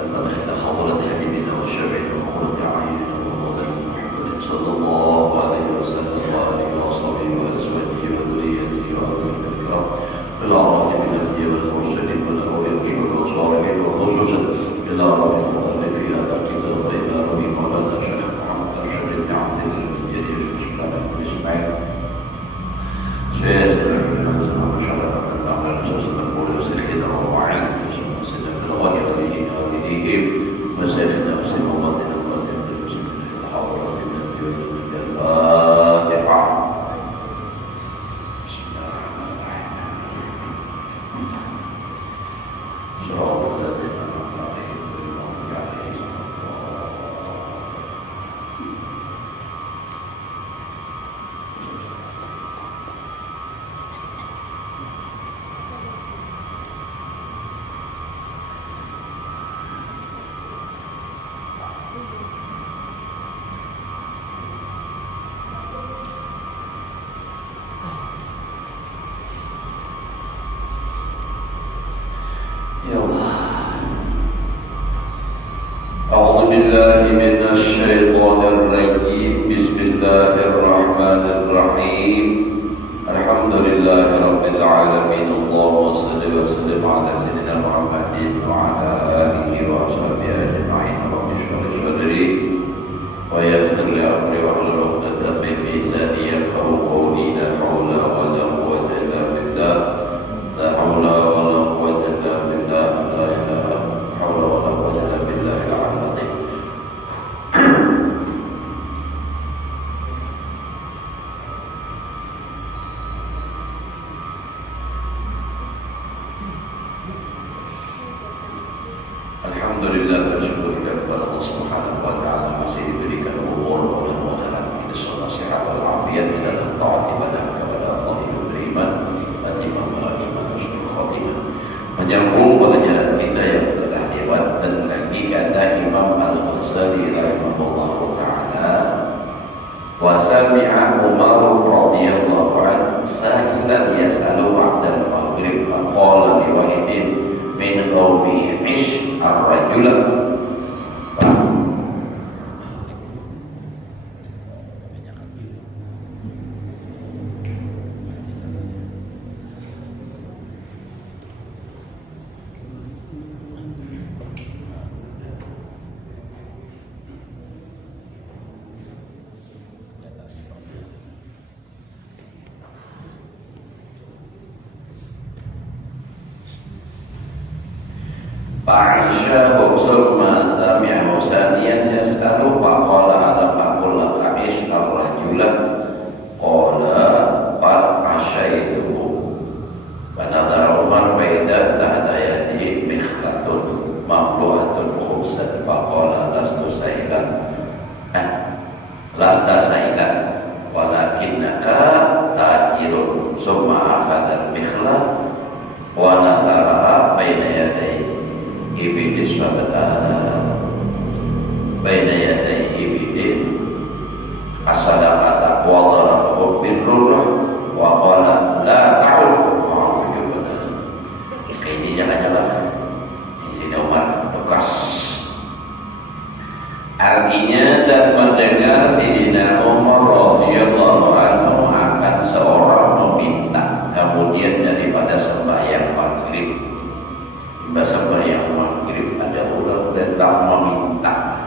إلى حضرة حبيبنا وشفيعنا وقرة أعيننا ومولانا محمد صلى الله عليه وسلم وآله وصحبه وأزواجه وذريته وأولاد الكرام بالأعراف من الأنبياء والمرسلين والأولياء والصالحين وخصوصا إلى رب المؤلف في هذا الكتاب وإلى رب مولانا شيخ محمد أرشد بن عبد الجليل الإسلام بن إسماعيل سيد المنزل وشرف من أعمال سلسلة الأولى سيدنا وعين سيدنا الأولى وسيدنا وسيدنا ومضينا ومضينا وسيدنا الحضرة من الدين الفاتحة بسم الله الرحمن الرحيم صراط الذين أنعمت عليهم غير المغضوب عليهم أعوذ بالله من الشيطان الرجيم بسم الله الرحمن الرحيم الحمد لله رب العالمين اللهم صل وسلم على سيدنا محمد وعلى آله وصحبه أجمعين رب اشرح لي صدري ويسر لي أمري واحلل عقدة من لساني يفقهوا قولي لا حول ولا قوة إلا بالله لا حول ولا قوة إلا بالله لا إله حول ولا قوة إلا بالله العلي العظيم. Alhamdulillah bersyukur kepada Allah Subhanahu wa taala masih diberikan umur mudah-mudahan kita semua sehat walafiat di dalam taat ibadah kepada Allah yang beriman dan iman khotimah. Menyambung pelajaran kita yang telah lewat dan lagi kata Imam Al-Ghazali rahimahullah taala wa sami'a Umar radhiyallahu anhu sa'ilan yas'alu 'abdal maghrib faqala li wahidin min qawmi ish ar-rajula Fa'ishahu summa sami'ahu saniyan yas'alu faqala alam aqul laka ish ar-rajula qala qad asyaituhu wa nadhara Umar baida tahta yadihi mikhlatun mamlu'atun khubsan faqala lastu sa'ilan walakinnaka tajirun summa akhadha al-mikhlat wa natharaha baina yadayhi iblis baina yaday iblis as-sadaqata wa darahu birrullah wa qala la ta'ud ini jangan-jangan ini Umar bekas artinya dan mendengar Sayyidina Umar radhiyallahu anhu akan seorang meminta kemudian daripada sembahyang maghrib sembahyang maghrib ada orang datang meminta,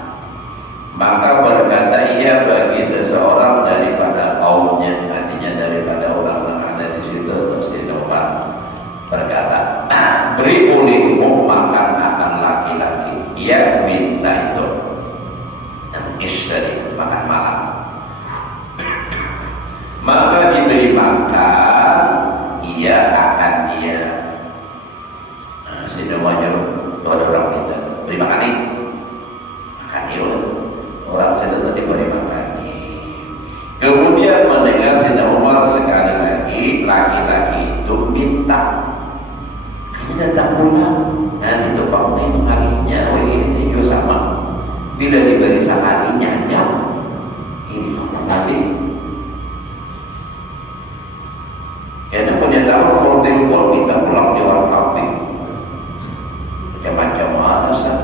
maka berkata ia bagi seseorang daripada kaumnya, artinya daripada orang yang ada di situ terus Umar berkata, beri ulingmu makan akan laki-laki yang minta itu dan istri makan malam, maka diberi makan ia akan dia sehingga wajar itu ada orang minta beri makan ini makan ini orang sedang tadi beri makan ini. Kemudian mendengar Sayyidina Umar sekali lagi laki-laki itu minta kayaknya datang pulang dan itu Pak Uni mengalihnya ini juga sama bila diberi sekali nyanyam ini nanti karena punya tahu kalau telepon minta pulang di orang kafe macam-macam alasan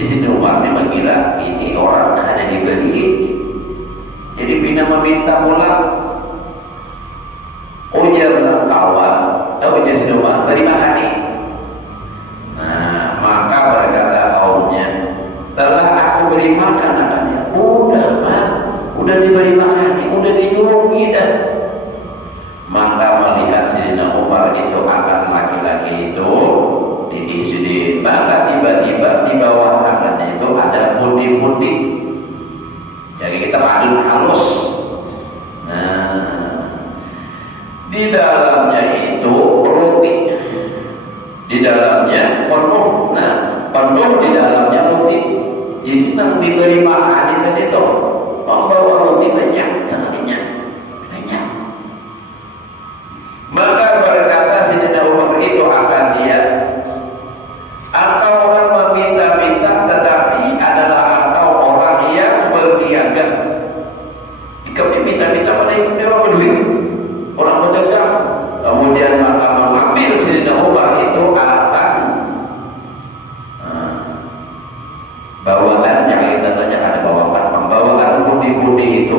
Jadi sini Umar ini mengira ini orang hanya diberi, jadi bina meminta pulang. Ujar kawan, tahu ujar sini Umar beri makan nih. Nah maka berkata kaumnya, telah aku beri makan akannya. Udah mah, udah diberi makan nih, udah dinyuruh dah. Maka melihat Sayyidina Umar itu akan laki-laki itu di maka tiba-tiba di bawah tangannya itu ada pundi-pundi yang kita adun halus. Nah, di dalamnya itu roti, di dalamnya penuh. Nah, penuh di dalamnya roti. Jadi nang diberi makan itu itu membawa roti banyak, sangat banyak. Maka berkata Sayyidina Umar itu akan dia, engkau orang meminta-minta tetapi adalah engkau orang yang berniaga. Jika diminta-minta pada ikut dia orang berduit, orang berdagang. Kemudian maka mengambil Sayyidina Umar itu akan bawaan yang kita tanya ada bawaan pundi-pundi itu.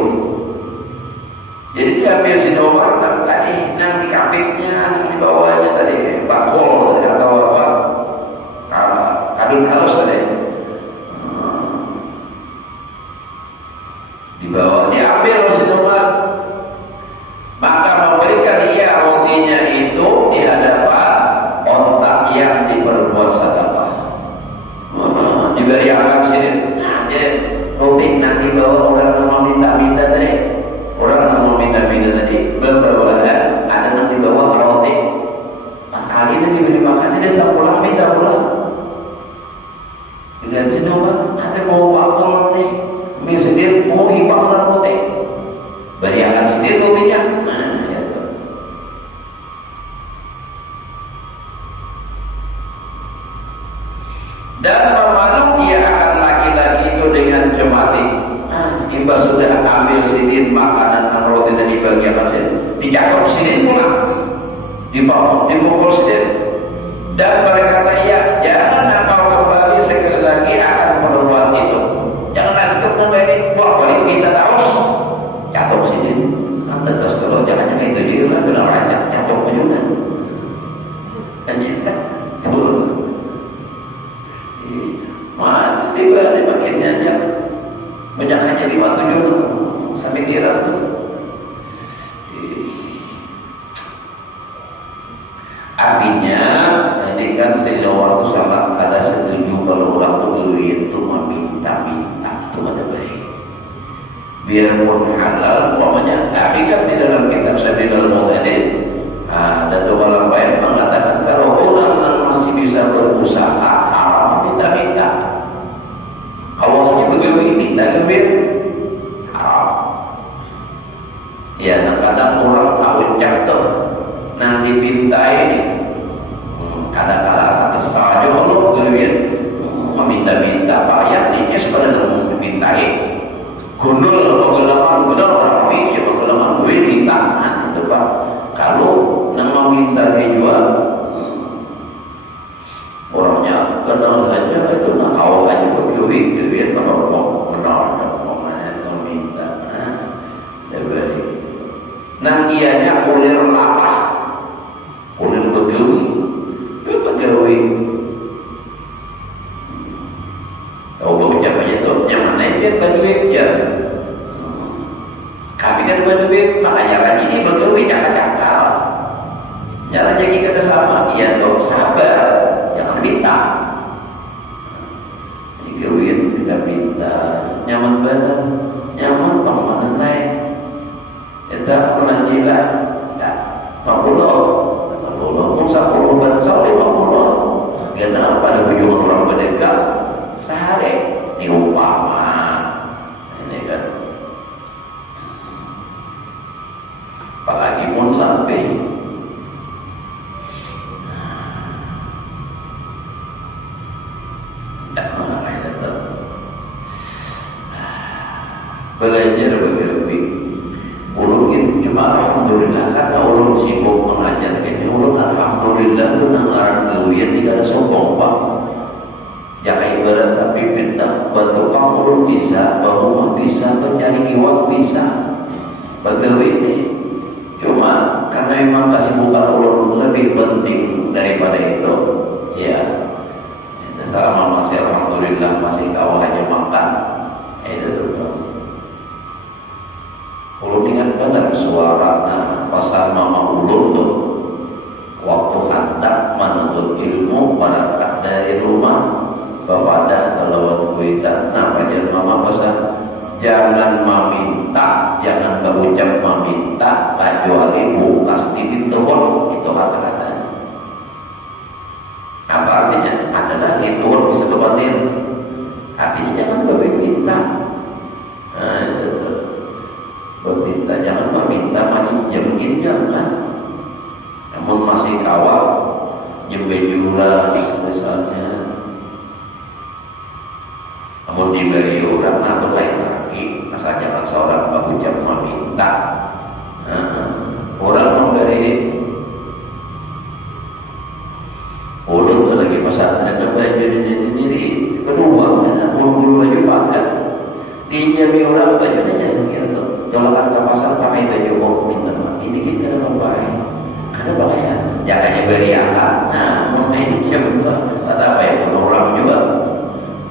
Jadi diambil Sayyidina Umar tadi nang di kapitnya, di bawahnya tadi bakul atau apa kadun halus tadi di bawah diambil Sayyidina Umar, maka memberikan ia rotinya itu di hadapan ontak yang diperbuat sedekah. Diberi akan sini, jadi roti nang di bawah orang mau minta-minta tadi. Orang mau minta-minta tadi berbawaan ada yang dibawa roti. Kali ini diberi makan dia tak pulang minta pulang. Dengan sini ada bawa bakul nih, mie sendiri mau hibakan roti. Beri akan sendiri rotinya. Nah, ya tuh. Dan memanuk ia akan laki-laki itu dengan cemati. Iba sudah ambil sidin makanan dan roti dan dibagi apa saja, dijatuh sidin pulang, dipukul sidin dan berkata ya jangan engkau kembali sekali lagi akan perbuatan itu, jangan lagi kembali buat balik kita tahu jatuh sidin nanti terus kalau jangan yang itu dia lah benar rancang jatuh juga dan ini kan turun mati dibalik makinnya aja banyak hanya 57 sampai kira artinya ini kan sejak waktu salat ada setuju kalau orang itu meminta-minta itu ada baik biarpun halal umpamanya. Tapi kan di dalam kitab Sabilul Mu'tadid ada tuh orang lain mengatakan kalau orang masih bisa berusaha haram minta-minta. Allahnya begitu minta lebih haram. Ya, kadang orang tahu jatuh, nah dipintai ini. Kadang-kadang asal saja Allah begitu meminta-minta payah nikis pada dalam dipintai. Gundul pengalaman orang ini ya pengalaman gue minta itu Pak. Kalau nama minta dijual orangnya kenal saja itu nak kau aja berduit duit kalau kenal mau minta lebih nang ianya kulir lapah kulir berduit itu berduit tahu baca aja tuh yang mana dia berduit ya kami kan berduit makanya rajin ini berduit jangan cakal jangan jadi kita sama dia tuh sabar jangan minta duit tidak minta nyaman benar nyaman pengamanan naik kita pernah gila ya 40 pun 10 bangsa 50 kenapa ada ujung orang berdekat sehari ini umpama ini kan apalagi pun lebih belajar begitu ulung itu cuma alhamdulillah karena ulung sibuk mengajar ini ulung alhamdulillah itu nanggaran kewian tidak ada sombong Pak Jangan ibarat tapi fitnah, bertukang urut bisa, berumah bisa, mencari iwak bisa, begitu ini. Cuma karena memang kesibukan ulun lebih penting daripada itu, ya. Selama masih alhamdulillah masih kawah aja makan, itu tuh. Ulun ingat benar suara pasal mama ulun tuh waktu hendak menuntut ilmu berangkat dari rumah kepada kalau kita namanya mama pesan jangan meminta, jangan berucap meminta kecuali bukas di pintu itu kata-katanya. Apa artinya? Adalah itu bisa kebatin. Artinya jangan meminta. Nah, itu berminta, jangan meminta, minjem kan. Namun masih kawal nyembejura misalnya. Namun diberi orang atau lain lagi, asal jangan seorang berucap meminta. Orang memberi ulun lagi pesantren dan bajunya sendiri kedua, ulun baju pakai pinjami orang bajunya jangan gitu. Tolakkan ke pasar pakai baju minta ini kita ada membayar, ada bayar, jangan beri akal. Nah, memain siapa? Atau apa ya orang juga.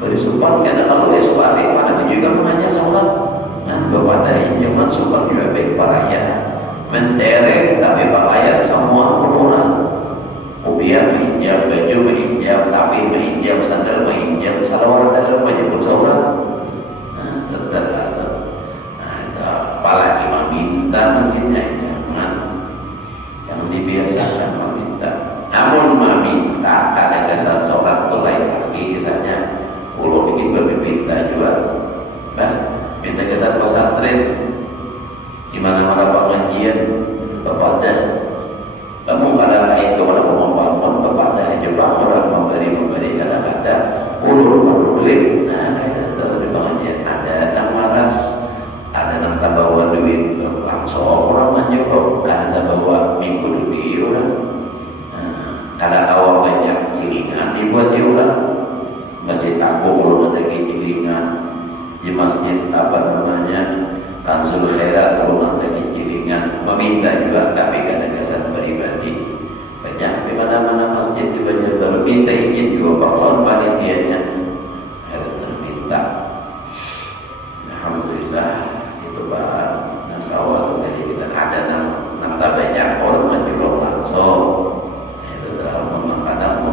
Bersumpah karena kalau dia sumpah mana juga menanya sama kepada injaman sumpah juga baik paraya mentereng tapi paraya semua orang ubiah menginjam baju menginjam tapi menginjam sandal menginjam salawar dalam baju bersaudara apalagi meminta mungkinnya jangan dibiasakan meminta. Namun meminta kadang kesan seorang itu lain lagi kisahnya. Pulau ini berminta juga, minta ke satu pesantren, di mana pengajian kepada kamu kadang itu orang membangun kepada Jepang orang memberi kadang-kadang ulur duit, nah itu di pengajian ada yang malas, ada yang tak bawa duit langsung orang menjawab, ada yang bawa minggu duit orang, ada awal banyak kiringan dibuat di orang. Masjid Agung kalau ada gilingan di masjid apa namanya Tansul Khairat kalau ada gilingan meminta juga tapi kadang kesan pribadi banyak di mana-mana masjid di banyak kalau minta izin juga bahwa panitianya harus terminta. Alhamdulillah itu bahan dan awal dari kita ada nama banyak orang menjual langsung itu dalam makanan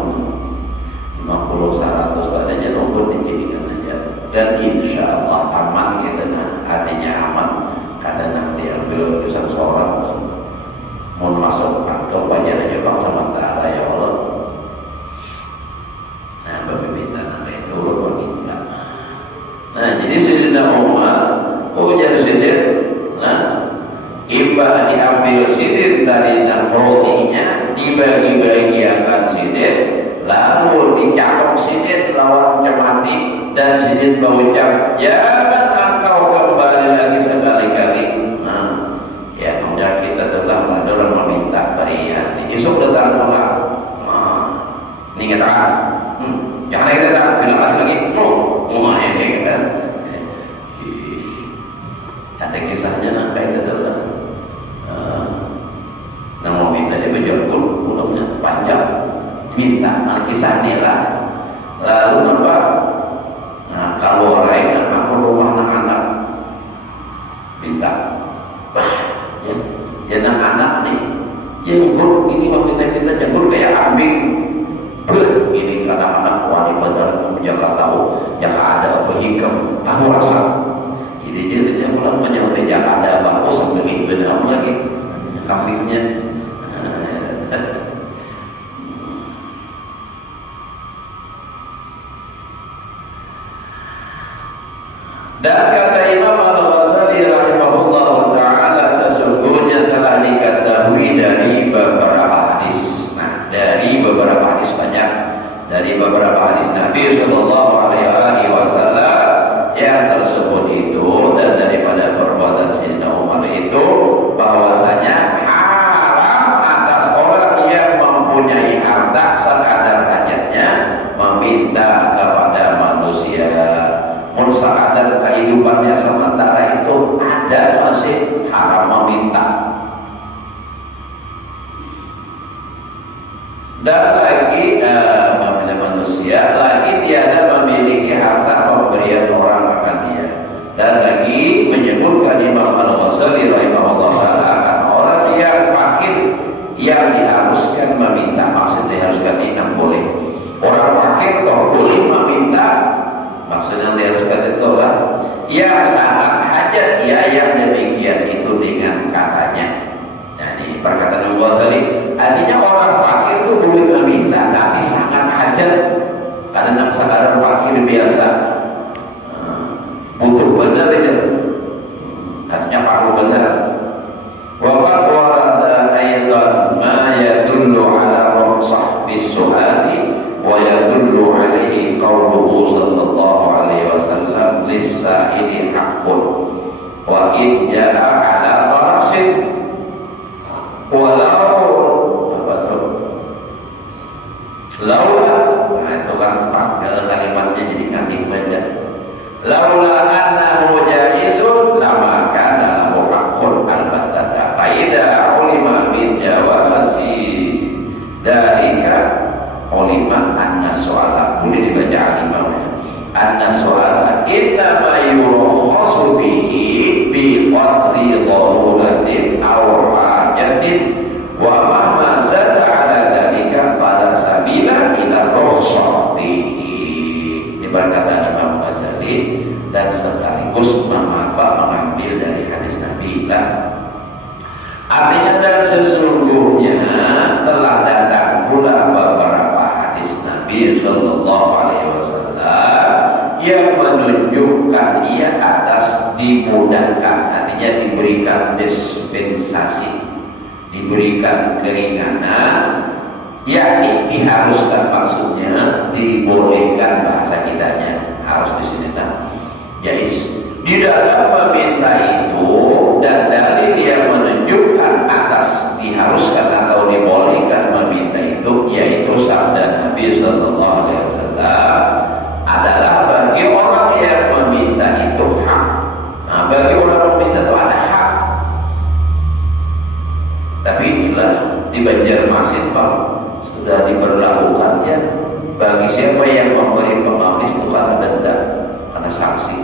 50 100 adanya nombor dijadikan aja dan insya Allah aman kita artinya aman karena nanti ambil keputusan seorang mau masuk kantor banyak aja bang sementara ya Allah. Nah berminta nanti turun berminta. Nah jadi Sayyidina Umar jadi sidin nah iba diambil sidin dari rotinya dibagi-bagiakan sidin lalu dicakap sidin lawan cemati dan sidin mengucap jangan engkau kembali lagi sekali-kali. Nah ya kemudian kita telah mendorong meminta berian esok datang pulang ini katakan jangan lagi datang bilang kasih lagi ini kan ada kisahnya sampai itu adalah nama minta dia berjual pulangnya panjang minta kisah dia lah lalu apa kalau orang yang aku rumah anak-anak minta ya anak-anak nih yang buruk ini mau kita jemput kayak ambing ini anak-anak wali badar menjaga tahu yang ada apa hikam tahu rasa jadi dia pulang menyebut yang ada bahu sambil benar lagi kambingnya. Dan kata Imam Al-Ghazali rahimahullah ta'ala sesungguhnya telah diketahui dari beberapa hadis. Nah, dari beberapa hadis banyak dari beberapa hadis Nabi sallallahu alaihi wasallam yang tersebut itu dan daripada perbuatan Sayyidina Umar itu bahwasanya haram atas orang yang mempunyai harta sekadar hajatnya meminta kepada haram meminta. Dan lagi manusia lagi tiada memiliki harta pemberian orang akan dia. Dan lagi menyebutkan Imam Al-Ghazali rahimahullah akan orang yang fakir yang diharuskan meminta, maksudnya diharuskan minta boleh. Orang fakir toh boleh meminta, maksudnya diharuskan itu lah. Yang sangat hajat ya yang demikian itu dengan katanya. Jadi perkataan Imam Ghazali artinya orang fakir itu boleh meminta tapi sangat hajat. Karena sekarang fakir biasa butuh benar itu, artinya paku benar. Waqad warada aidan ma yadullu ala rukhsah bis-su'ali wa yadullu alaihi qauluhu sallallahu alaihi wasallam lis-sa'ili haqqun wa in ja'a ala tarasin walau apa tuh laula. Nah itu kan kalimatnya jadi ganti beda. Laula annahu jaizun lama kana lahu haqqun al-battata. Faida ulima min jawazi dalika ulima anna soala. Boleh dibaca alimah. Anna soala inna ma yurakhasu bihi bi qadri daruratin aw hajatin wa mahma zada ala dalika pada sabila ila rukhsatihi. Ini perkataan Imam Ghazali dan sekaligus mengambil dari hadis Nabi lah. Artinya dan sesungguhnya telah datang pula beberapa hadis Nabi Sallallahu Alaihi Wasallam yang menunjukkan ia atas dimudahkan, artinya diberikan dispensasi, diberikan keringanan, yakni diharuskan, maksudnya dibolehkan, bahasa kitanya harus di sini kan jais di dalam meminta itu, dan dalil yang menunjukkan atas diharuskan atau dibolehkan meminta itu yaitu sabda Nabi Sallallahu Alaihi Wasallam adalah bagi orang yang meminta itu hak. Nah, bagi orang meminta itu ada hak. Tapi inilah di Banjarmasin Pak sudah diberlakukannya bagi siapa yang memberi pengamis itu karena denda, karena sanksi.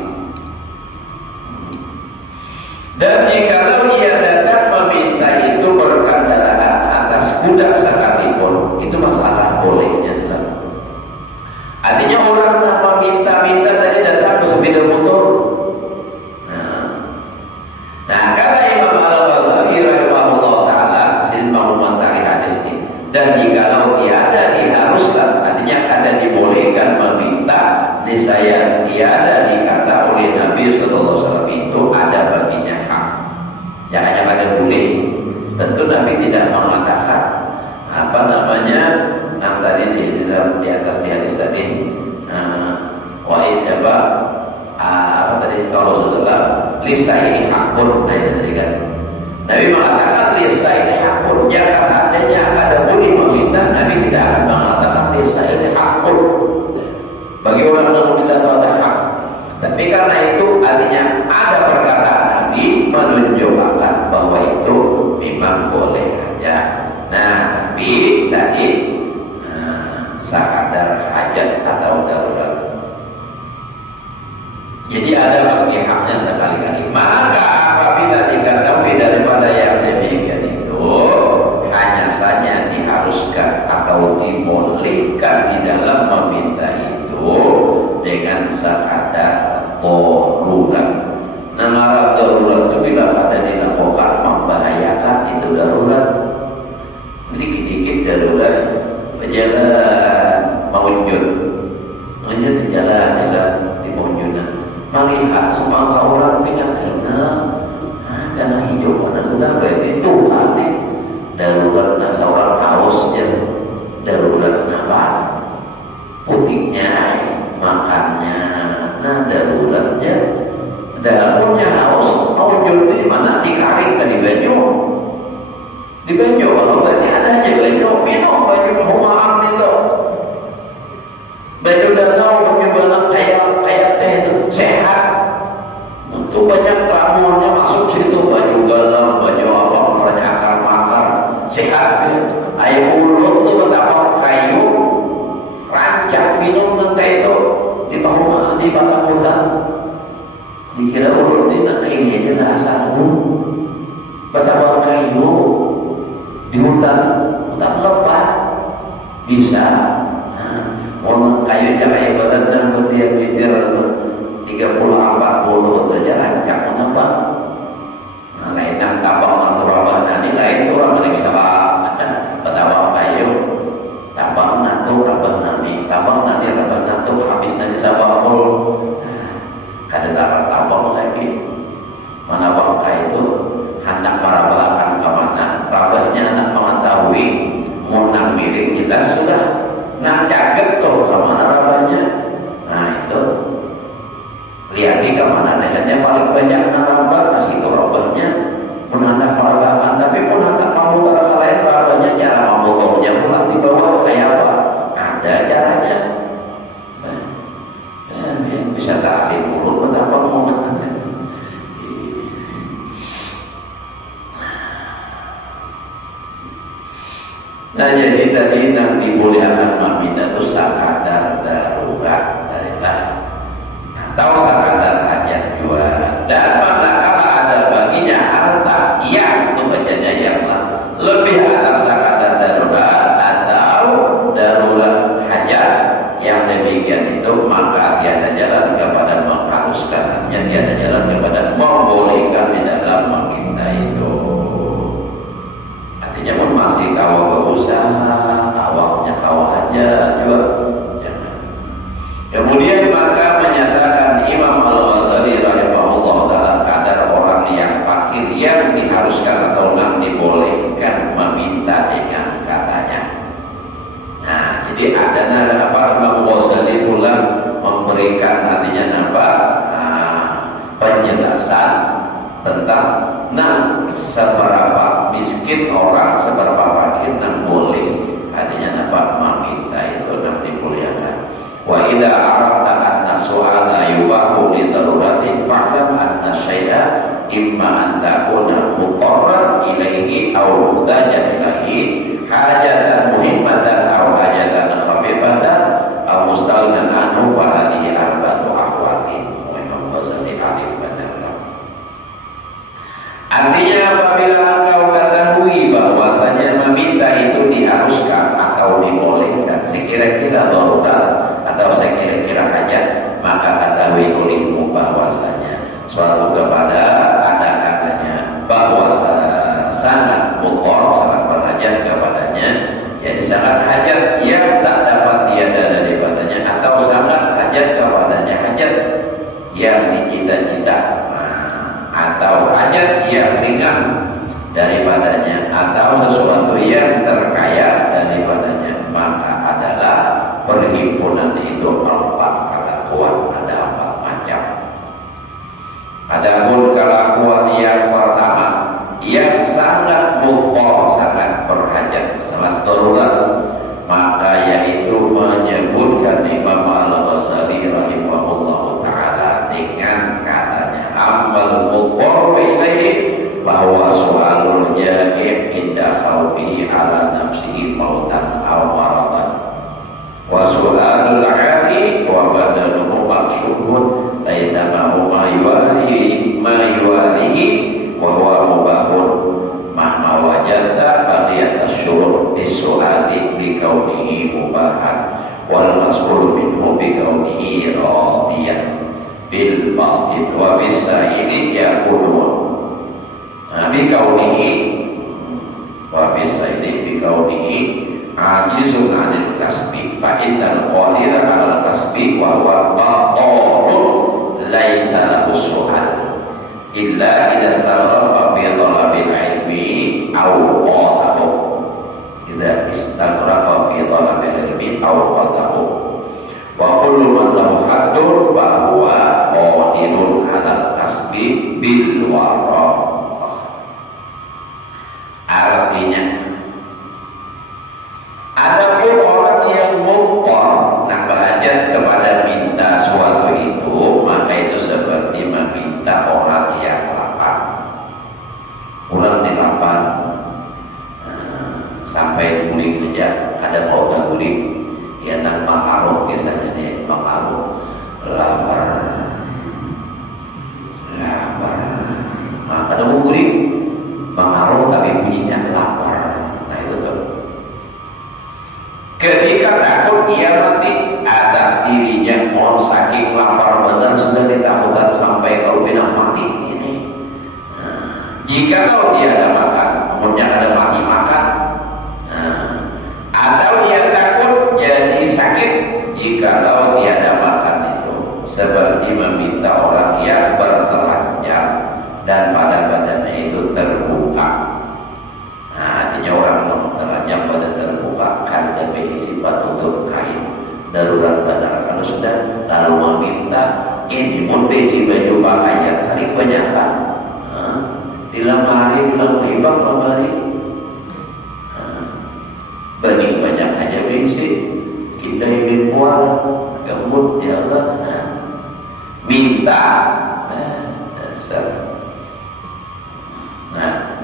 Dan jikalau ia datang meminta itu berkendaraan atas kuda sekalipun, itu masalah bolehnya. Artinya orang meminta-minta tadi datang ke sepeda motor. Nah kata Imam Al-Ghazali rahimahullah ta'ala sini mengomentari hadis ini, dan jikalau tiada diharuskan, artinya ada dibolehkan meminta, niscaya tiada dikata oleh Nabi Sallallahu Alaihi Wasallam itu ada baginya hak. Jangan ada boleh. Tentu Nabi tidak mengatakan apa namanya yang tadi di atas di hadis tadi wa'id apa tadi kalau Rasulullah lisa ini hakun. Nah itu tadi kan Nabi mengatakan lisa ini hakun. Jika seandainya ada boleh meminta, Nabi tidak akan mengatakan lisa ini hakun bagi orang yang meminta itu ada hak. Tapi karena itu artinya ada perkataan Nabi menunjukkan bahwa itu memang boleh aja. Nah tapi tadi sekadar hajat atau darurat. Jadi ada bagi haknya sekali-kali. Maka apabila diketahui daripada yang demikian itu hanya saja diharuskan atau dibolehkan di dalam meminta itu dengan sekadar darurat. Nama darurat itu bila pada dilakukan membahayakan, itu darurat. Dikit-dikit darurat berjalan mewujud di jalan di mewujudnya melihat semua orang dengan kenal karena hidup pada sudah berarti Tuhan nih darurat seorang hausnya, darurat apa putihnya makannya, nah daruratnya dalamnya haus mewujud di mana dikaring ke di Banyu kalau berarti ada aja Banyu minum Banyu Humaan itu Banyu danau Banyu balang kayak teh itu sehat. Untuk banyak ramuannya masuk situ, Banyu galau minum nanti itu di bawah di batang hutan. Dikira urut ini nanti ini aja nggak asal batang kayu di hutan lebat bisa. Orang kayu kayak badan dan berdiam bibir 30-40 itu aja rancak kenapa? Nah, lain yang tabang atau rabah nanti lain itu orang yang bisa tabang kayu, tabang nanti rabah nanti, tabang nanti rabah nanti habis nanti sabang pol. Kadang dapat tabang lagi, mana bangka itu hendak merabah akan kemana? Rabahnya hendak mengetahui mau nak miring jelas sudah. Nak jaget tuh kemana rabahnya. Nah itu lihat di kemana lehernya paling banyak nambah kasih itu rabahnya menantang perabahan. Tapi pun hendak kamu terasa lain rabahnya cara memotongnya pulang di bawah kayak apa? Ada caranya. Bisa tarik mulut betapa mau makannya. Nah jadi tadi yang dibolehkan meminta itu sakadar darurat atau sakadar hajat juga. Dan manakala ada baginya harta yang itu bacanya yang lebih atas sakadar darurat atau darurat hajat yang demikian itu, maka tiada jalan kepada mengharuskannya, tiada jalan kepada membolehkan di dalam meminta itu. Artinya pun masih kawal berusaha, awalnya kawal aja juga. Jangan. Kemudian maka menyatakan Imam Al-Ghazali rahimahullah dalam kadar orang yang fakir yang diharuskan atau dibolehkan meminta dengan katanya. Nah, jadi ada apa Imam Ghazali pula memberikan artinya apa? Penjelasan tentang seberapa miskin orang, seberapa fakir boleh artinya dapat meminta itu dan dibolehkan. Wa idza arafta anna su'ala yubahu li daruratin fa'lam anna syai'a imma an takuna muqarrar ilaihi aw muhtajan ilaihi hajatan muhimmatan aw hajatan khafifatan aw mustaghnan anhu fa hadhihi arba'atu ahwalin. Imam Ghazali alif benar. Artinya apabila engkau ketahui bahwasanya meminta itu diharuskan atau dibolehkan sekira-kira darurat atau sekira-kira hajat, maka ketahui olehmu bahwasanya suatu kepada ada katanya bahwa sangat mudhar, sangat berhajat kepadanya, jadi sangat hajat yang tak dapat tiada daripadanya, atau sangat hajat kepadanya hajat yang dicita-cita, atau hajat yang ringan daripadanya, atau sesuatu yang terkaya daripadanya, maka adalah perhimpunan itu empat kelakuan, ada empat macam. Adapun kelakuan yang pertama yang sangat mudhar, sangat berhajat, sangat darurat, maka yaitu menyebutkan Imam Al-Ghazali rahimahullah ta'ala dengan katanya amal mudhar ilaihi bahwa soalul jahil inda khawbihi ala nafsihi mautan aw maradan wa soalul aqi wa badaluhu maqsudun laisa ma'u ma yuwalihi wa huwa mubahun mahma wajadta baqiyat asyurut bisoali bi kaunihi mubahan wal mas'ul minhu bi kaunihi radiyan bil batin wa bisaili yaqulun bikaunihi wa bisaili bikaunihi ajizun 'anil kasbi fa innal qadira 'alal kasbi wa huwa batarun laisa lahu su'al illa idza istaghraba fi talabil ilmi aw qatahu idza istaghraba fi talabil ilmi aw qatahu wa kullu man lahu haddun fa huwa qadirun 'alal kasbi bil wara. Artinya adapun orang yang mudhar berhajat kepada minta suatu itu, maka itu seperti meminta orang yang lapar. Orang di lapar sampai guling saja ada mau guling, ya tanpa harum biasanya Jikalau tiada makan, umurnya ada mati makan, atau ia takut jadi sakit jikalau tiada makan itu, seperti meminta orang yang bertelanjang dan pada badannya itu terbuka. Nah, artinya orang telanjang pada terbuka kan ada sifat untuk kain darurat benar. Kalau sudah lalu meminta ini mondesi baju pakaian saling penyakan di lemari hibak lemari bagi banyak aja bingsi kita ingin kuat gembut ya Allah minta dasar.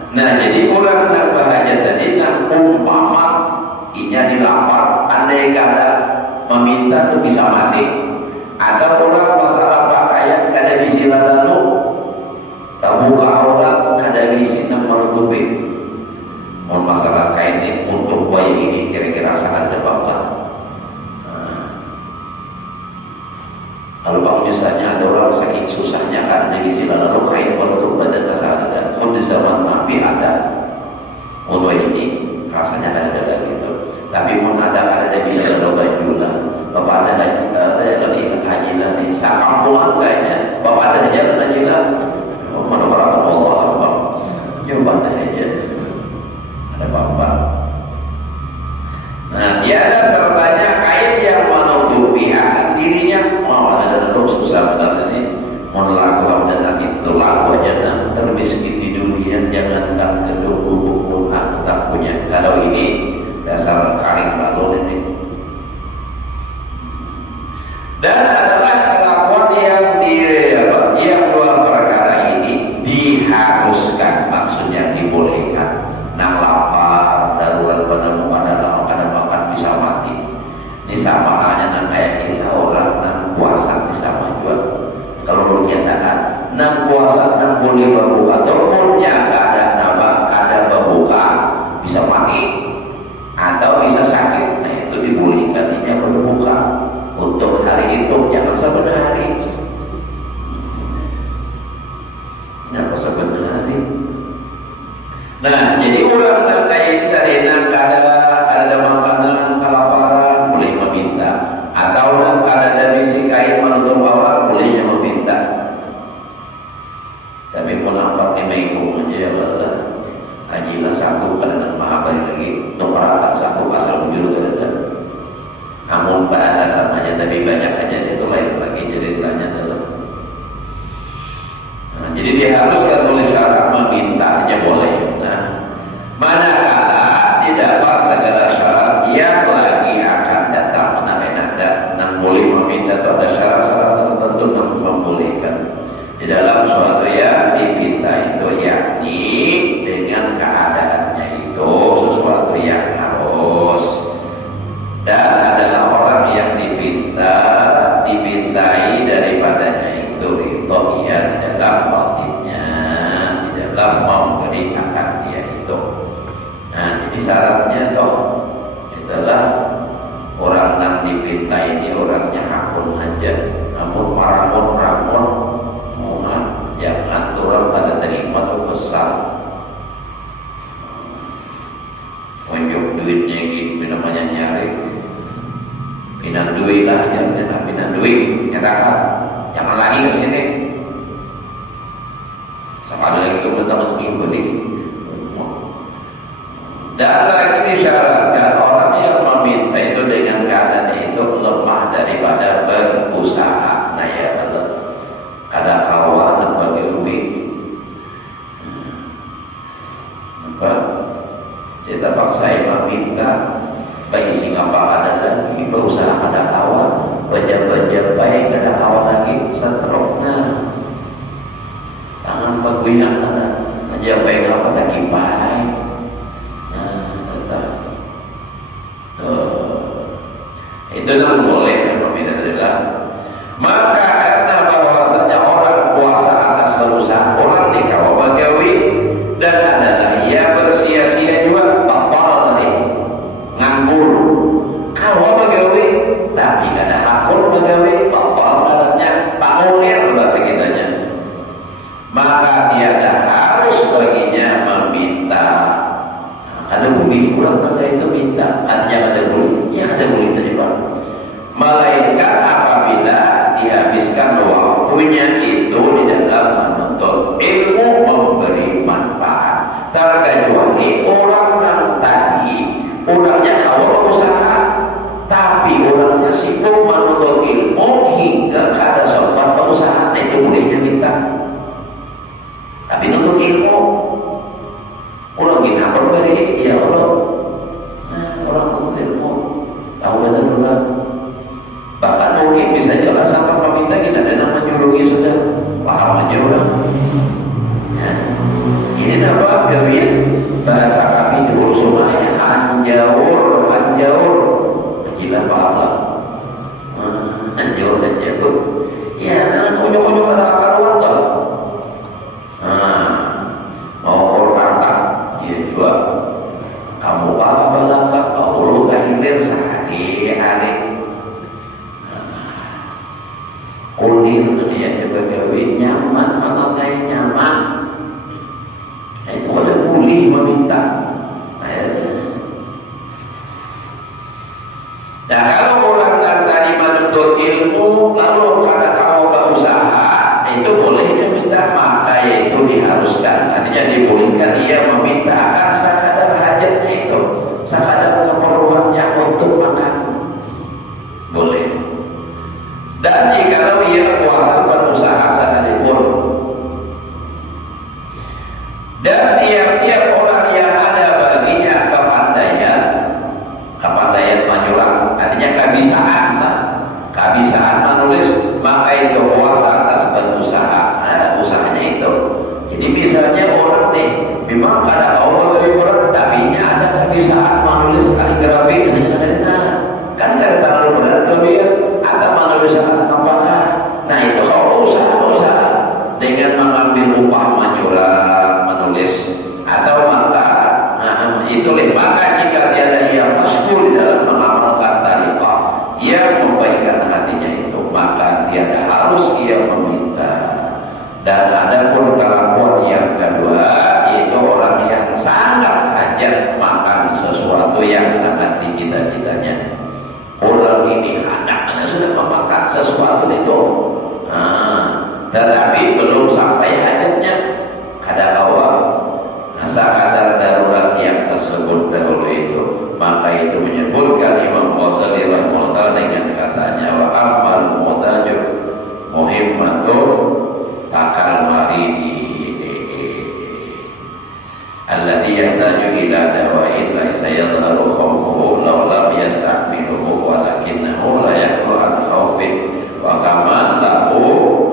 Nah jadi orang nak bahagia tadi nak umpama inya dilapar andai kata meminta itu bisa mati. Ada orang masalah pakaian kada bisi lalu tahu ke aurat kada bisi nak menutupi. Mau masalah kain ini untuk bayi ini kira-kira sangat ada bapak. Kalau bang misalnya ada orang sakit susahnya karena bisi lalu kain penutup badan masalah ada. Kalau di zaman Nabi ada untuk ini rasanya ada gitu. Tapi pun ada bisa lalu baju lah. Bapak ada lagi haji lah nih. Sakam pulang kayaknya. Bapak ada aja haji lah. Mana orang Allah. Coba aja. Ada bapak. Nah, dia ada sertanya kain yang menutupi akan dirinya. Mau ada dalam susah benar ini. Mau lagu dan nanti itu lagu aja dan termiskin di dunia jangankan kedua bubuk pun aku tak punya. Kalau ini dasar karing lalu ini. Dan adalah kelakuan yang dua perkara ini diharuskan, maksudnya dibolehkan. Nang lapar, darurat pada makan bisa mati. Ini sama halnya nang kayak kisah orang nang puasa sama juga. Kalau biasakan nang puasa nang boleh berbuka, turunnya ada berbuka bisa mati atau bisa sakit. Nah itu dibolehkan ini berbuka. Untuk hari itu jangan saban hari. Jangan saban hari. Nah, jadi orang yang kayak ini tadi nak ada makanan kelaparan boleh meminta, atau nak ada bisi kain menutup aurat bolehnya meminta. Tapi pun nampak di mengikut aja ya Allah. Hajilah sanggup pada nak maha balik lagi. Nukaratan sanggup asal bujur ada. Namun pada dasarnya tapi banyak aja itu lain lagi ceritanya adalah. Nah, jadi diharuskan oleh syarat meminta aja boleh. Nah, manakala tidak segala syarat yang lagi akan datang ada yang boleh meminta atau ada syarat-syarat tertentu yang membolehkan di dalam suatu yang diminta itu yakni dengan keadaannya itu sesuatu yang harus. Dan adalah orang yang dipintai daripadanya itu ia di dalam batinnya, di dalam memberi akan dia itu. Nah, jadi syaratnya toh adalah orang yang dipintai ini orangnya hakun aja, namun ramun jangan turun pada terima itu besar. Unjuk duitnya gitu namanya nyari. Pinan duit lah, jangan pinan duit, nyatakan jangan lagi ke sini. Sama ada lagi kebetulan susu beli. Dan lagi disyaratkan orang yang meminta itu dengan keadaan itu lemah daripada berusaha. Nah ya Allah, ada kawan bagi duit. Apa? Kita paksa meminta. Baik sehingga ada lagi berusaha ada awal baca-baca baik ada awal lagi seterusnya tangan paguyang aja baik apa lagi baik. Itu yang boleh meminta adalah maka karena bahwasanya orang puasa atas berusaha orang dikawal bagawi dan adalah ia bersia-sia juga tak nganggur kawa bagawi tak terkecuali orang yang tadi orangnya awal usaha tapi orangnya sibuk menuntut ilmu hingga kada sempat berusaha, nah itu bolehnya minta. Tapi nuntut ilmu orang gini apa beri ya Allah, orang nuntut ilmu tahu benar-benar bahkan mungkin bisa jelas sampai meminta kita dan menyuruhi sudah paham aja orang ya. Ini apa gawin bahasa kami dulu semuanya anjaur gila pahala anjaur ya dan ujung-ujung ada karuan toh mau berkata ya juga kamu balak kamu lu kahilir sehari-hari kulit ya coba gawin nyaman mana kayak nyaman. Itu ada boleh meminta. Nah kalau orang tadi menuntut ilmu lalu karena kamu berusaha itu bolehnya minta, maka itu diharuskan, artinya dibolehkan ia meminta akan sekadar hajatnya itu, sekadar keperluannya untuk makan boleh. Dan jika ia puasa berusaha sekalipun, dan tiap-tiap orang yang ada baginya kepandaian menyulam, artinya kebiasaan menulis, maka itu puasa atas berusaha, usahanya itu. Jadi misalnya orang nih memang kada Allah lebih berat, tapi ada kebiasaan menulis kaligrafi misalnya kan kada terlalu berat lebih atau menulis apakah. Nah itu kalau usaha dengan mengambil upah menulis atau maka itu maka jika tiada yang masuk dalam mengamalkan tariqah ia membaikkan hatinya itu, maka tiada harus ia meminta. Dan ada pun kelakuan yang kedua, yaitu orang yang sangat hajat makan sesuatu yang sangat dicita-citanya. Orang ini anak sudah memakan sesuatu itu tetapi belum sampai hajatnya, kada awal sekadar darurat yang tersebut dahulu itu, maka itu menyebutkan Imam Ghazali rahimahullah dengan katanya wa amal mutajib muhimmatun akal maridi alladhi yahtaju ila dawain laisa yadharu khawfuhu law lam yasta'miluhu walakinnahu la yaklu an khawfin wa kaman lahu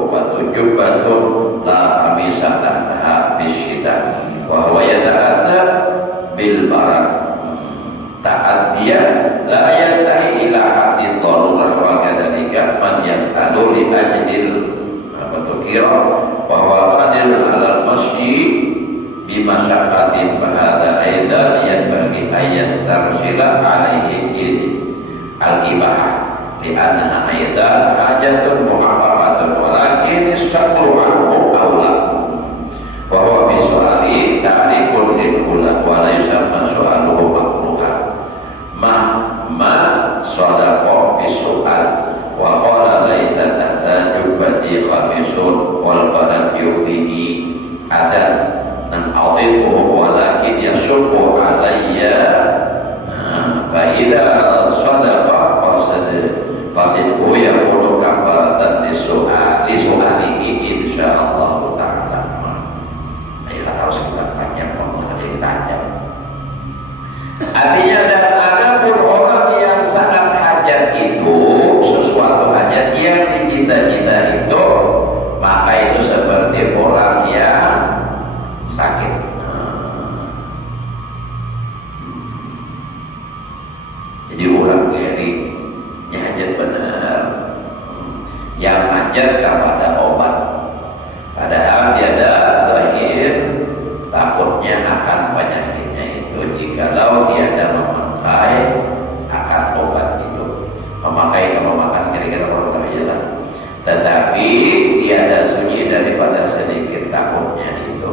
wa tujubatun la amisatan bisyita wa huwa yata'addab bil barak ta'addiya la yantahi ila haddi darurah wa kadhalika man yas'alu li ajlil kira wa huwa qadirun 'alal masyi bi masyaqqatin fa hadha aidan yanbaghi ayyastarsila 'alaihi al-ibahah li'annaha aidan hajatun muhaqqaqatun walakin as-sabru 'anhu awla wa huwa bi su'ali ta'rifun lil kula wa la yusamma su'aluhu maqruhan ma sadaqa fi su'al wa qala laysa tahtaju bati khamisun wal barat yufihi adan nan awiku walakin yasubu alayya fa idza sadaqa fasidhu yaqulu kafaratan lisu'alihi insyaallah ta'ala. Ayolah harus kita banyak mengenai tajam. Artinya dan ada pun orang yang sangat hajat itu sesuatu hajat yang dicita-cita itu, maka itu seperti orang yang sakit. Jadi orang gerinya hajat benar, yang hajat kepada obat, padahal dia ada lahir takutnya akan penyakitnya itu. Jikalau dia ada memakai akan obat itu, memakai kalau makan kira-kira orang terjelas, tetapi tiada sunyi daripada sedikit takutnya itu.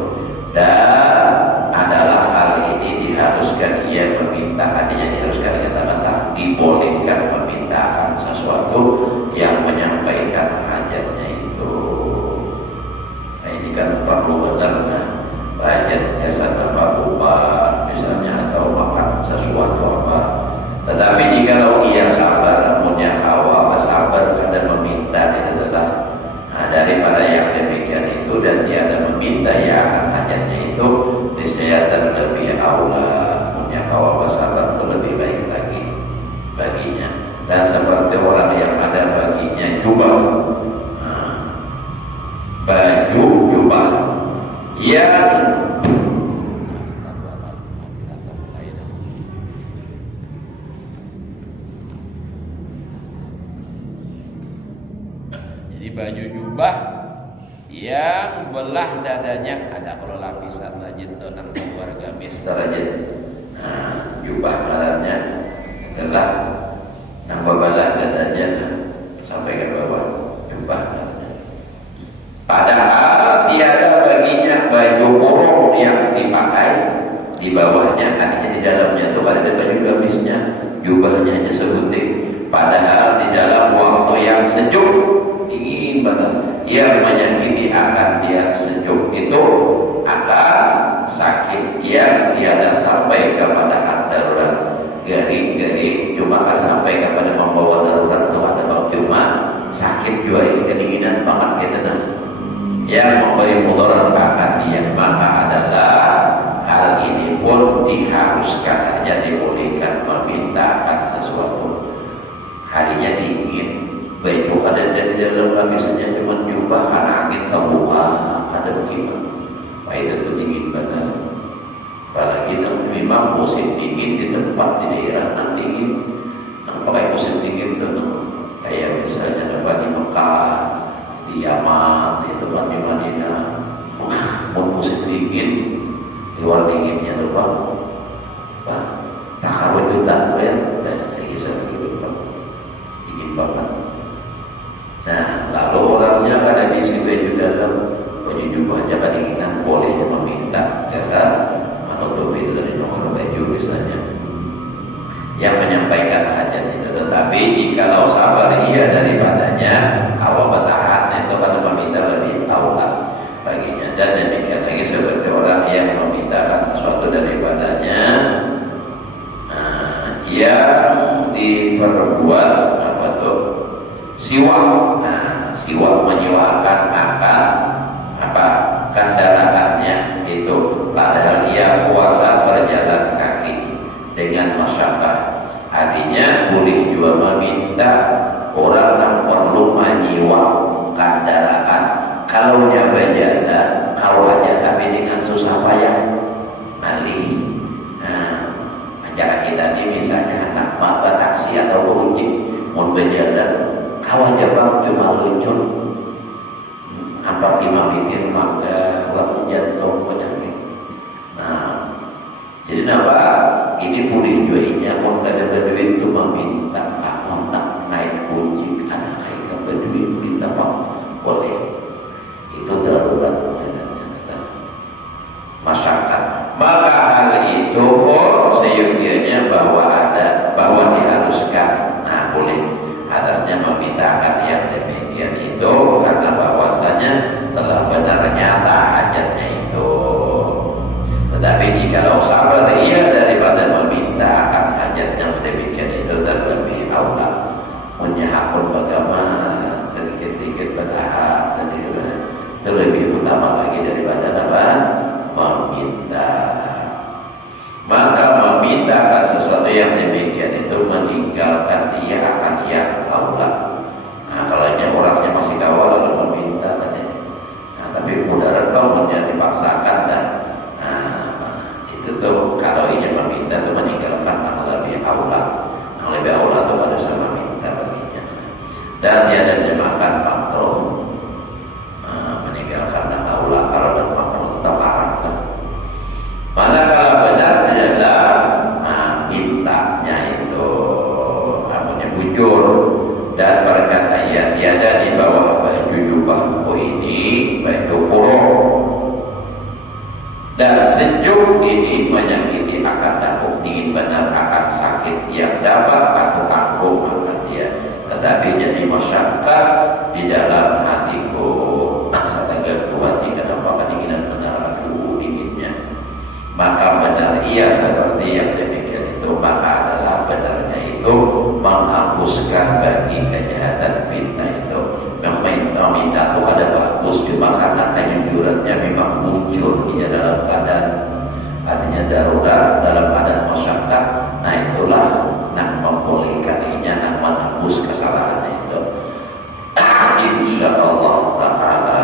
Dan adalah hal ini diharuskan ia meminta, artinya diharuskan kata-kata dibolehkan memintakan sesuatu yang menyampaikan hajatnya itu. Nah ini kan perlu benar hajat jasa terbaru yang jadi baju jubah yang belah dadanya ada kalau lapisan rajin tenang keluarga mister rajin. Nah, jubah balannya adalah nambah belah dadanya sampai ke bawah jubah balannya. Padahal tiada baginya baju kurung yang dipakai di bawahnya, artinya di dalamnya itu ada baju gamisnya, jubahnya hanya sebutir. Padahal di dalam waktu yang sejuk dingin banget yang menyakiti akan dia sejuk itu akan sakit yang tiada sampai kepada darurat garing-garing cuma akan sampai kepada membawa darurat itu ada cuma sakit juga ini kedinginan banget kita yang memberi mudarat akan dia, maka adalah hal ini pun diharuskan hanya dibolehkan memintakan sesuatu. Harinya dingin, baik itu ada di dalam lapisannya cuma jubah karena angin terbuka, ada bagaimana? Baik itu dingin banget. Apalagi memang musim dingin di tempat di daerah yang dingin, apalagi musim dingin itu kayak misalnya tempat di Mekah, di Yaman, di tempat di Madinah, musim dingin, di luar dinginnya tuh bang, tak kawin itu tak ya, lagi satu dingin banget. Nah, lalu orangnya ada di situ di dalam baju jubahnya kedinginan boleh meminta jasa menutupi dari nomor baju misalnya yang menyampaikan hajat itu. Tetapi jikalau sabar ia daripadanya, kalau bertahan itu pada meminta lebih aula baginya. Dan demikian lagi seperti orang yang memintakan sesuatu daripadanya yang diperbuat apa tuh siwak. Nah, siwak menyewakan akan apa kendaraannya itu, padahal ia puasa berjalan kaki dengan masyarakat. Artinya boleh juga meminta orang yang perlu menyewa kendaraan. Kalau dia berjalan, kau aja tapi dengan susah payah malih. Nah, acara kita ini misalnya anak mata taksi atau ojek mau berjalan, kau aja bang cuma luncur, hampir 5 menit maka waktu jantung penyakit. Nah, jadi apa? Ini boleh jualnya kalau kada berduit itu meminta mau nak naik kunci anak kita berduit minta boleh. Itu darurat masyarakat. Maka hal itu seyogianya bahwa diharuskan. Nah, boleh atasnya memintakan yang demikian itu karena bahwasanya telah benar nyata hajatnya itu. Tetapi jikalau sabar ia daripada meminta akan hajat yang demikian itu terlebih aula, punya hakun bagaimana sedikit-sedikit bertahap dan itu lebih utama lagi daripada apa? Meminta. Maka memintakan sesuatu yang demikian itu meninggalkan dia akan yang aula. Nah, kalau orangnya masih kawal lalu meminta tadi. Nah, tapi mudarat bangunnya dipaksakan dan itu tuh kalau ia meminta itu meninggalkan yang lebih aula. Yang lebih aula itu harus sama minta baginya. Dan dia ada dimakan makruh. Meninggalkan yang aula kalau dan makruh tetap haram kan. Manakala benar adalah mintanya itu namanya bujur dan berkata ya tiada di bawah baju jubahku ini baju kurung dan sejuk ini menyakiti akan dalam dingin benar akan sakit yang dapat aku tanggung akan dia. Tetapi jadi masyarakat di dalam hatiku setengah kuat tidak dapat kedinginan benar aku dinginnya. Maka benar ia seperti yang demikian itu, maka adalah benarnya itu menghapuskan bagi kejahatan fitnah itu. Meminta itu ada bagus cuma karena kejujurannya memang muncul di dalam keadaan artinya darurat dalam keadaan masyarakat. Nah itulah yang membolehkaninya dan menghapus kesalahan itu. Insyaallah taala.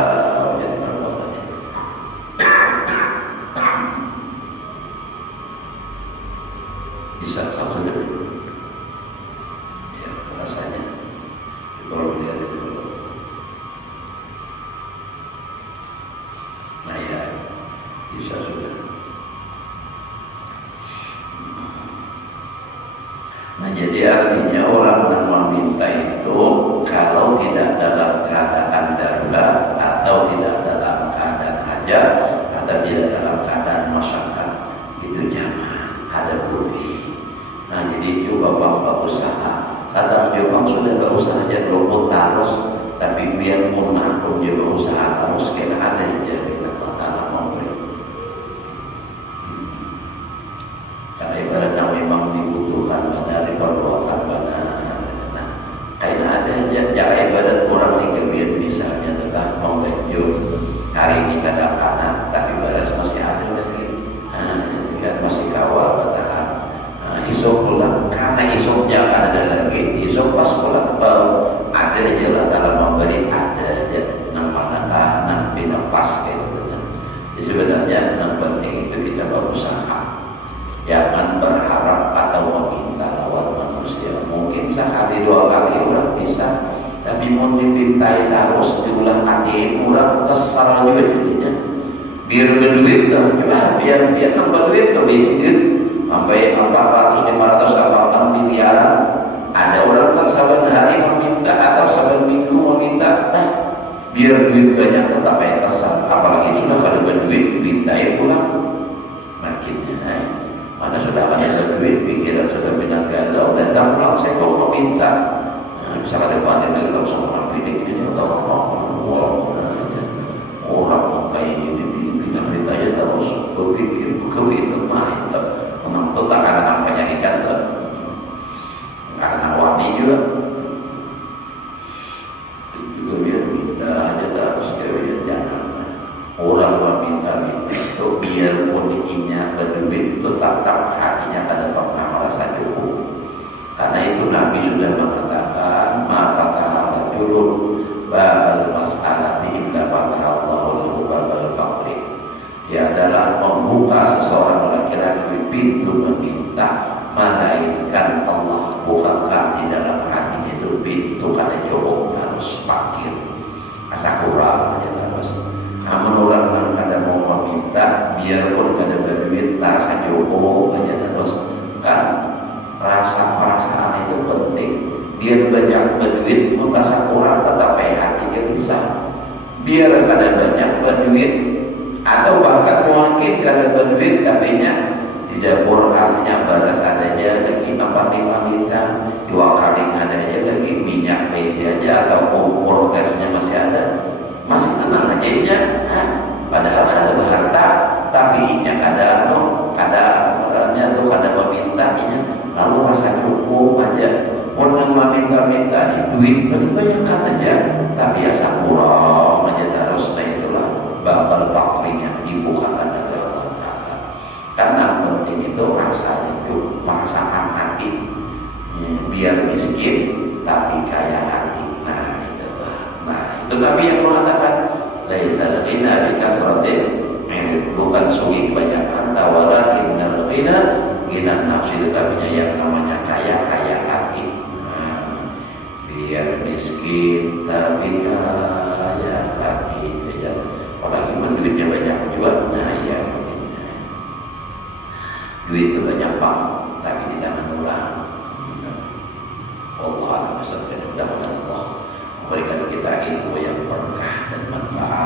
artinya orang yang meminta itu kalau tidak dalam keadaan darurat atau tidak dalam keadaan hajat atau tidak dalam keadaan masyarakat itu jangan ada boleh. Nah jadi coba bapak usaha, sadar coba sudah berusaha aja luput terus, tapi biar punah pun dia berusaha terus kena ada aja kita Allah memberi. Kalau ibaratnya memang dibutuhkan dari perbuatan benar. Nah, karena ada aja cara ibadat kurang digawian misalnya tentang mengenjut hari ini kadang anak tapi baras masih ada lagi. Nah, lihat masih kawal bertahan. Isok pulang karena isoknya akan ada lagi. Isok pas pulang baru ada aja lah dalam memberi ada aja nampak pas kayak gitu. Jadi sebenarnya yang penting itu kita berusaha. Jangan berharap atau meminta lawan manusia. Mungkin sekali dua kali orang bisa, tapi mau dipintai terus diulang kali orang kesal juga jadinya. Biar berduit dah, biar nambah duit tuh sedikit. Sampai 400, 500, 800 miliar. Ada orang kan saban hari meminta atau saban minggu meminta, biar duit banyak tetap yang kesal. Apalagi sudah kalau berduit pintai pulang, makinnya. Mana sudah ada duit, pikiran sudah pindah galau, datang pulang saya kok meminta. Misalnya ada pandai kalau sama pilih ini atau orang kayak ini pindah aja terus berpikir itu mah itu memang itu tak karena nampaknya ikan karena wani juga biar minta aja terus kira jangan orang meminta itu biarpun inya berduit tetap hatinya pada pernah merasa cukup. Karena itu Nabi sudah mengatakan maka ta'ala julur babal mas'alah inda fataha Allahu lahu babal faqri. Dia adalah membuka seseorang laki-laki pintu meminta, melainkan Allah bukakan di dalam hati itu pintu kada cukup harus fakir asa kurang aja terus. Namun orang kada mau meminta biarpun kada berduit rasa cukup aja terus kan. Rasa perasaan itu penting. Biar banyak berduit, merasa kurang tetapi hatinya bisa. Biar kada banyak berduit atau bahkan mungkin kada berduit tapi di dapur aslinya baras adanya lagi 45 liter, 2 kali adanya lagi minyak besi aja atau kompor gasnya masih ada, masih tenang aja nya. Padahal ada harta tapi nya kada memintanya, lalu rasa cukup aja. Orang meminta di duit banyak aja, tapi asa kurang aja terus. Nah itulah babal fakrinya dibukakan oleh Allah Ta'ala. Karena penting itu rasa itu, perasaan hati. Biar miskin tapi kaya hati. Nah itu Nabi yang mengatakan laisa ghina bi kasratin, bukan sugi kebanyakan, tawaran innal ghina nafsi, tetapi yang namanya kaya hati. Biar miskin tapi kaya hati ya. Apalagi duitnya banyak juga, nah ya duit itu banyak pak tapi tidak mengulang. Allah mudah-mudahan Allah memberikan kita ilmu yang berkah dan manfaat.